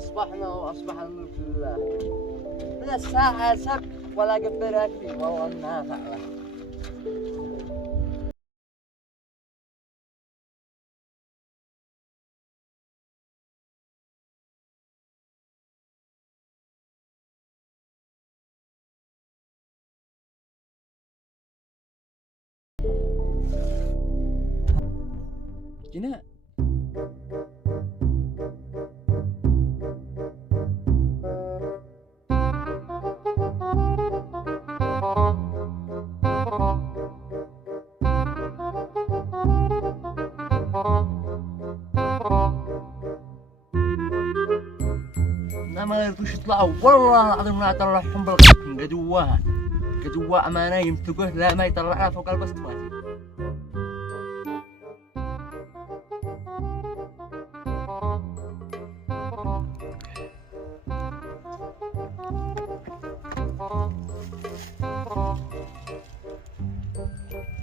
أصبحنا وأصبح الملك لله. من الساعة 7 ولا قبلك لي والله إنها فعلة. جناء ما يرضوش يطلعوا والله العظيم لا طلعهم بالقسم قدوها أمانة يمسكوه لا ما يطلعها فوق البسطات.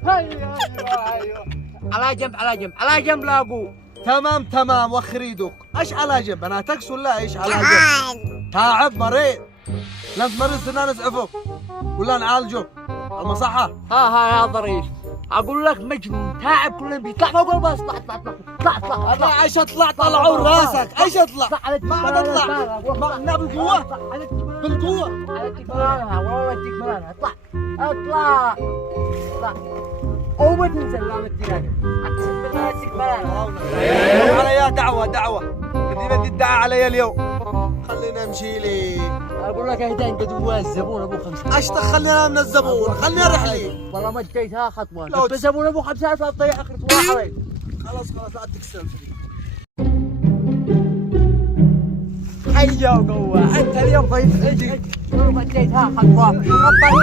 ايوه على جنب لاقو. تمام وخر يدك. ايش على جنب؟ انا تكس ولا ايش على جنب؟ تعب مريض لازم مريض سنان نسعفه ولا نعالجه المصحة. ها يا ظريف اقول لك مجنون تعب كلنا بيطلع فوق الباص. اطلع انا ايش اطلع؟ طلعوا راسك ايش اطلع؟ ما عاد اطلع بالقوة والله اديك ملانها. اطلع او ما تنزل لا مدينك اقسم بالله اديك ملانها. علي دعوة بدي الدعاء علي اليوم. خلينا نمشي لي. اقول لك اهدين قدوة الزبون ابو 5. ايش دخلني من الزبون؟ خلني اروح لي. والله ما اديتها خطوة بس الزبون ابو 5 لا تضيع اخر صباح علي. خلاص لا تكسر. حيا وقوة انت اليوم ضيف اجي. ما اديتها خطوة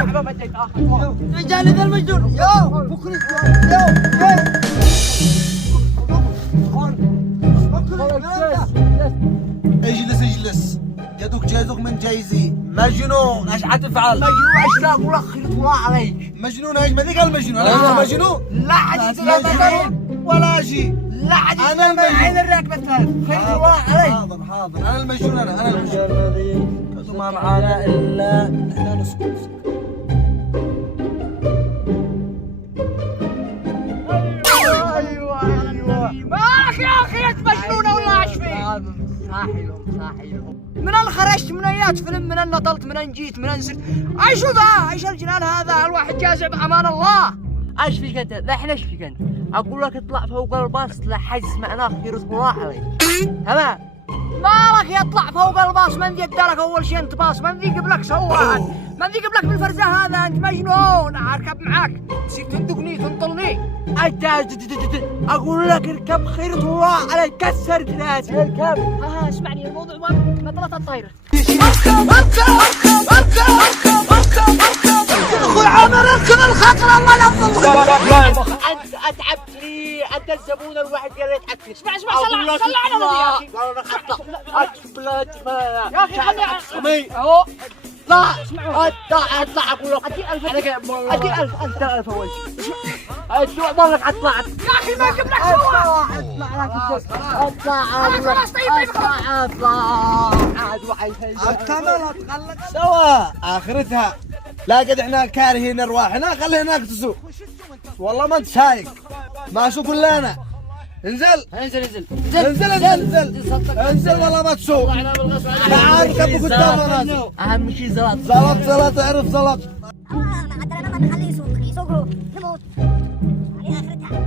ربنا ما اديتها خطوة. رجال ذا المجنون يو بكرة اجلس يدك جايزك من جايزي. مجنون ايش حتفعل؟ مجنون ايش لا اقول لك خير الله عليك. مجنون ايش؟ ما ذيك المجنون انا مجنون. لا حد مجنون ولا شيء. لا حد انا المجنون. عين الراكبة الثالث خير الله عليك. حاضر انا المجنون. انا المجنون. ما معانا الا احنا نسكت. ايوه مالك يا اخي انت مجنونه ولا ايش فيك؟ صاحي من ان خرجت من ايات فيلم من ان نطلت من ان جيت من ان زرت. ايش ذا؟ ايش الجنان هذا؟ الواحد جازع بامان الله. ايش فيك انت؟ لا ايش فيك انت؟ اقول لك اطلع فوق الباص لا حجز معناه خير الله عليك. تمام مالك يطلع فوق الباص؟ من ذي ادالك اول شيء انت باص؟ من ذي قبلك سواها؟ من ذي قبلك بالفرزه هذا؟ انت مجنون. اركب معاك تصير تندقني تنطلني. اقول لك اركب خير الله عليك. كسرت راسي اركب. ها اسمعني الموضوع ما طلعت الطايره. اخوي عامر اركب الخطر الله لا انت اتعبتني. انت الزبون الواحد قال لي اتعبتني. اسمع صل على النبي يا اخي. يا اخي خلي اهو. لا اطلع اقول لك ادي 1000 اول شيء. والله طلعت يا اخي ما جبت لك سوا. اطلع خلاص طيب عاد وحي اكتمل تخلق سوا اخرتها. لا قد احنا كارهين ارواحنا خلينا هناك تسوق. والله ما انت سايق ماشي كلنا. انزل والله ما تسوق. تعال ركبوا قدام راسي. اهم شيء زلط اعرف زلط. عدل انا ما نخليه يسوقه نموت على اخرتها.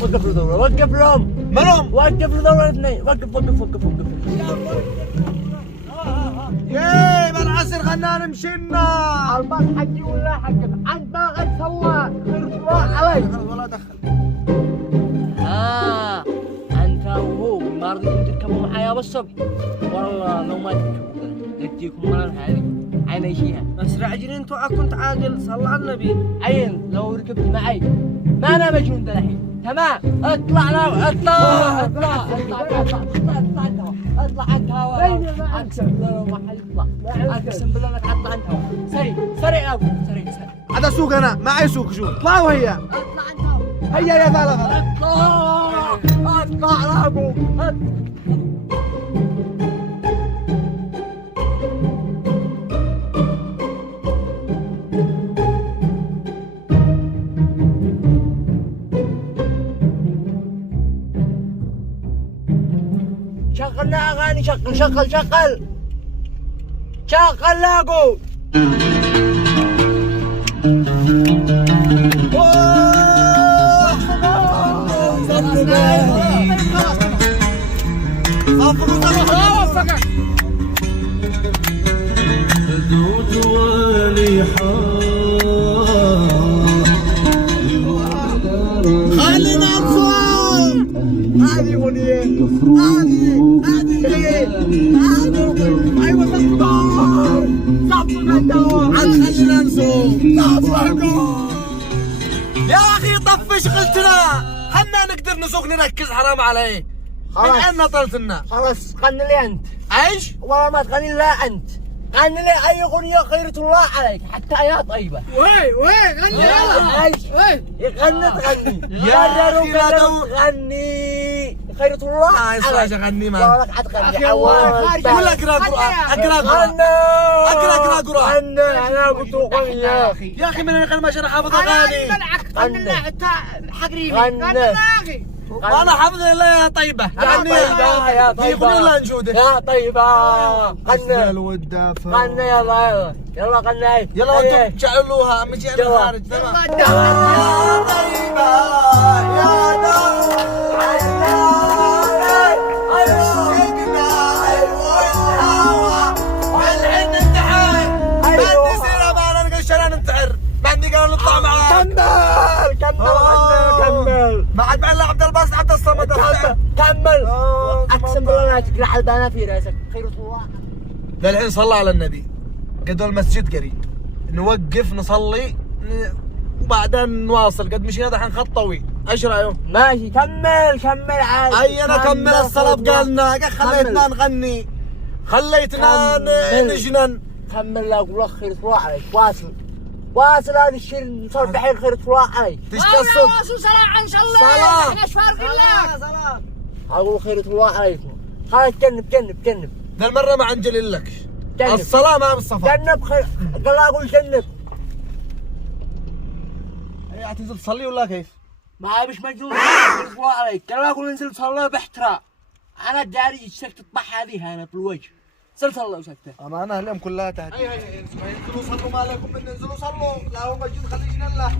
وقف له دورة. وقف لهم. منهم؟ وقف له دورة اثنين. وقف. ياي بالعصر خلنا نمشينا. الباص حقي ولا حقك؟ انت ما قد سوى خير الله عليك. ولا دخل. انت وهو ما رضيتم تركبوا معايا بالصبح. والله لو ما تركبوا اديكم مرة هذه عين شيئا. اسرع جري انت كنت عاقل صلى على النبي. عين لو ركبت معي ما انا مجنون ذا الحين. تمام اطلع انت هواء. اقسم بالله ما حد يطلع. اقسم بالله انك حطلع انت هواء. سريع يا ابو سريع. قاعد اسوق انا معي سوق شو اطلعوا هيا اطلع انت. هيا يا ثلاثة اطلع يا ابو. شغلنا اغاني. شغل شغل شغل شغل لاقو. خلينا نصوم هذه أغنية هذه أيوة صفقوا خلينا نصوم صفقوا يا أخي طفش قلتنا خلنا نقدر نسوق نركز حرام عليك من أين نطلت لنا خلاص غني لي انت. ايش؟ والله ما تغني لا انت. غني لي اي اغنيه خيرة الله عليك حتى يا طيبه. وي غني يلا. ايش؟ يغني تغني. يا أخي لا تغني خيرة الله عليك غني ما والله حتغني. أخي والله خارج. قول اقرا قرآن اقرا قرآن اقرا قرآن انا قلت اغني يا اخي. يا اخي من القلم عشان حافظ انا اغاني منعك غني لنا انت حقريبي. غني. غني يا اخي. وانا حافظ الا يا طيبه يا طيبة يا طيبة يغني ولا نجوده يا طيبة غني والدافع غني يلا يلا غني. يلا انتم جعلوها مجي انا يلا. خارج تمام يلا يا طيبة يا دور عشقنا والهوى والعين انتحر ما عندي سيرة ما انا نقشر ننتحر ما عندي قالوا نطلع معاه كمل ما عاد معنا عبد الباسط عبد الصمد كمل. اقسم بالله لا تقلع البنا في راسك. خيرة الله. للحين صلى على النبي قدوا المسجد قريب نوقف نصلي وبعدين نواصل قد مشينا دحين خط طويل ايش رايكم؟ ماشي كمل عادي. اي انا كمل الصلاة بقالنا خليتنا نغني خليتنا نجنن كمل لا اقول لك خيرة الله عليك. واصل هذا الشيء نصير دحين خيرة الله عليك. تشتصد واصل صلاة عن الله. صلاة. احنا ايش فارق لك؟ اقول خيرة الله عليكم. خلاص جنب ذا المرة ما عنجل لك جنب. الصلاة ما بالصفا جنب خير. قال اقول جنب. هي تنزل تصلي ولا كيف؟ ما مش مجنون. خيرة الله عليك. قال اقول انزل صلي باحترام. انا داري سكت تطبح هذه هنا في الوجه. صلي وسكته. أمانة اليوم كلها تهدي هي انزلوا صلوا ما عليكم من انزلوا صلوا لا هو مسجد خليجنا الله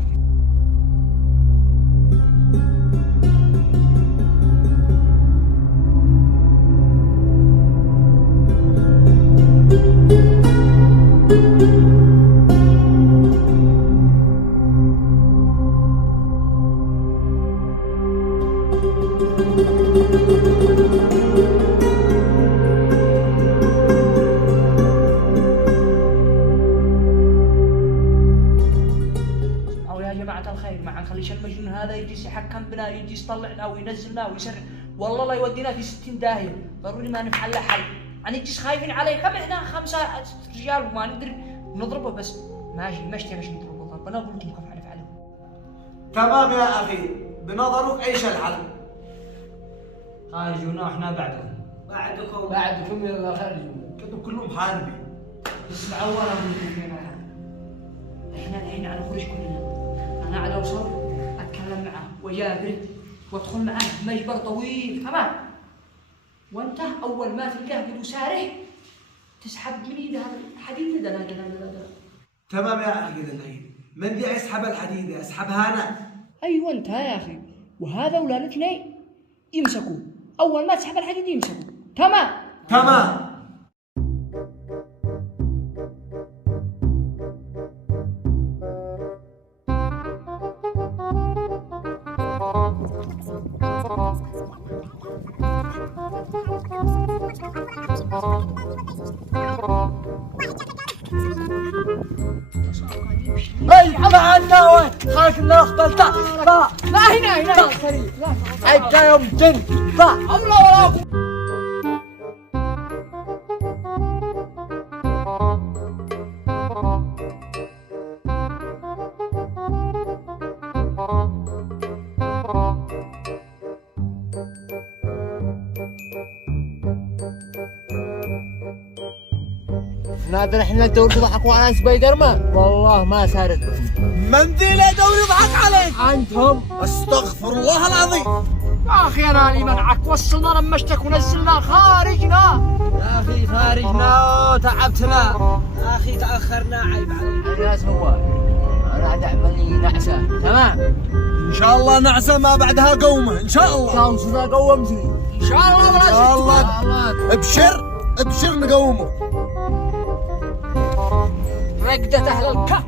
نخليش المجنون هذا يجلس يحكم بنا يجلس يطلعنا وينزلنا ويسرع والله لا يودينا في 60 داهيه. ضروري ما نفعل له حل. يعني يجلس خايفين عليه. كم احنا 5 رجال وما نقدر نضربه بس ماشي مشتي عشان نضربه. طب انا اقول لكم كيف حنفعله. تمام يا اخي بنظرك ايش الحل؟ خارجونا احنا بعدكم يلا خارجونا. كنتم كلهم حاربي اسمعوا وانا اقول لكم احنا الحين على خروج كلنا. انا على اوصل اتكلم معه واجابره وادخل معه مجبر طويل تمام. وانت اول ما تلقاه قد سارح تسحب من ايده هذا الحديد. لا تمام يا اخي كذا الحين من دي اسحب الحديده اسحبها انا. ايوه انت يا اخي. وهذا ولا الاثنين يمسكوا. اول ما تسحب الحديد يمسكوا. تمام. اي معنا وين خليك ناخذ طا لا هنا انت يوم جن طا الله ولا نادر احنا تدور تضحكوا على سبايدر مان والله ما صارت بكم. منديل يدور يضحك عليك انتم استغفر الله العظيم. يا اخي انا لي منعك، وصلنا لمشتك ونزلنا خارجنا. يا اخي خارجنا وتعبتنا يا اخي تاخرنا عيب عليك. الناس هو انا تعملي نعسه تمام ان شاء الله نعسه ما بعدها قومه ان شاء الله. شاوسنا قومتني ان شاء الله ان شاء الله ابشر نقومه. رقدة اهل الكهف.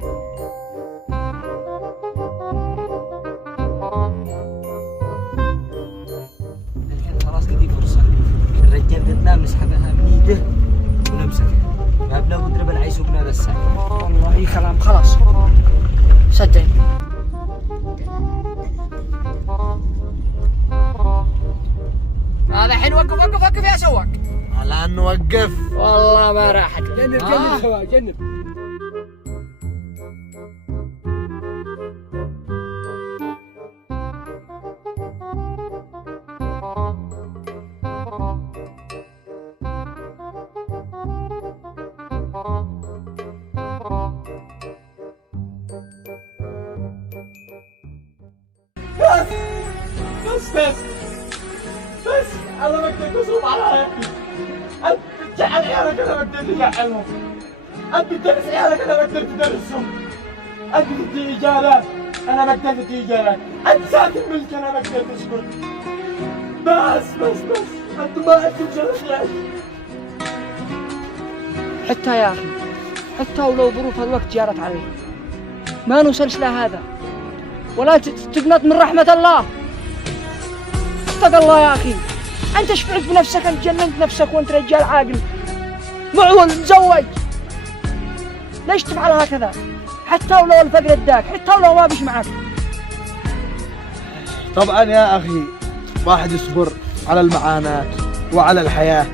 الحين خلاص قدي فرصه الرجال قدام نسحبها من ايده ونمسكها ما بلا ونضرب العيسوبنا بس. والله كلام خلاص صدقني. هذا الحين وقف يا سواق. على ان نوقف والله ما راحت. جنب سواق جنب. بس انا ما قدرت اصوم على عيالي. انت بتجعل عيالك انا ما قدرت اجعلهم. انت بتدرس عيالك انا ما قدرت ادرسهم. انت تدي اجازات انا ما قدرت ادي اجازات. انت ساكن ملك انا ما قدرت اسكت. بس انتم ما عندكم شرف يا اخي. حتى يا اخي حتى ولو ظروف الوقت جارت علي ما نوصلش لهذا، ولا تقنط من رحمة الله. اتق الله يا اخي، انت ايش فعلت بنفسك؟ انت جننت نفسك وانت رجال عاقل معول مزوج، ليش تفعل هكذا؟ حتى ولو الفقر اداك، حتى ولو ما بيش معك. طبعا يا اخي واحد يصبر على المعاناة وعلى الحياة.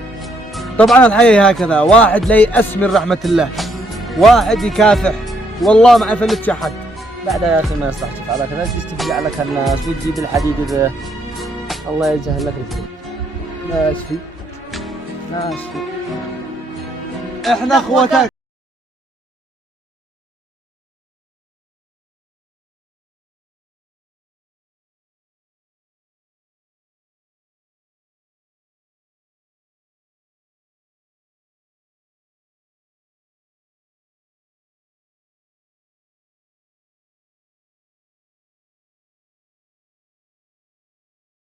طبعا الحياة هكذا، واحد لا يأس من رحمة الله، واحد يكافح والله ما افلتش احد. بعدها يا اخي ما يصلح تفعل هكذا، تستفزع لك الناس وتجيب الحديد ذا. الله يجزاه لك الخير. ناسفي احنا اخوتك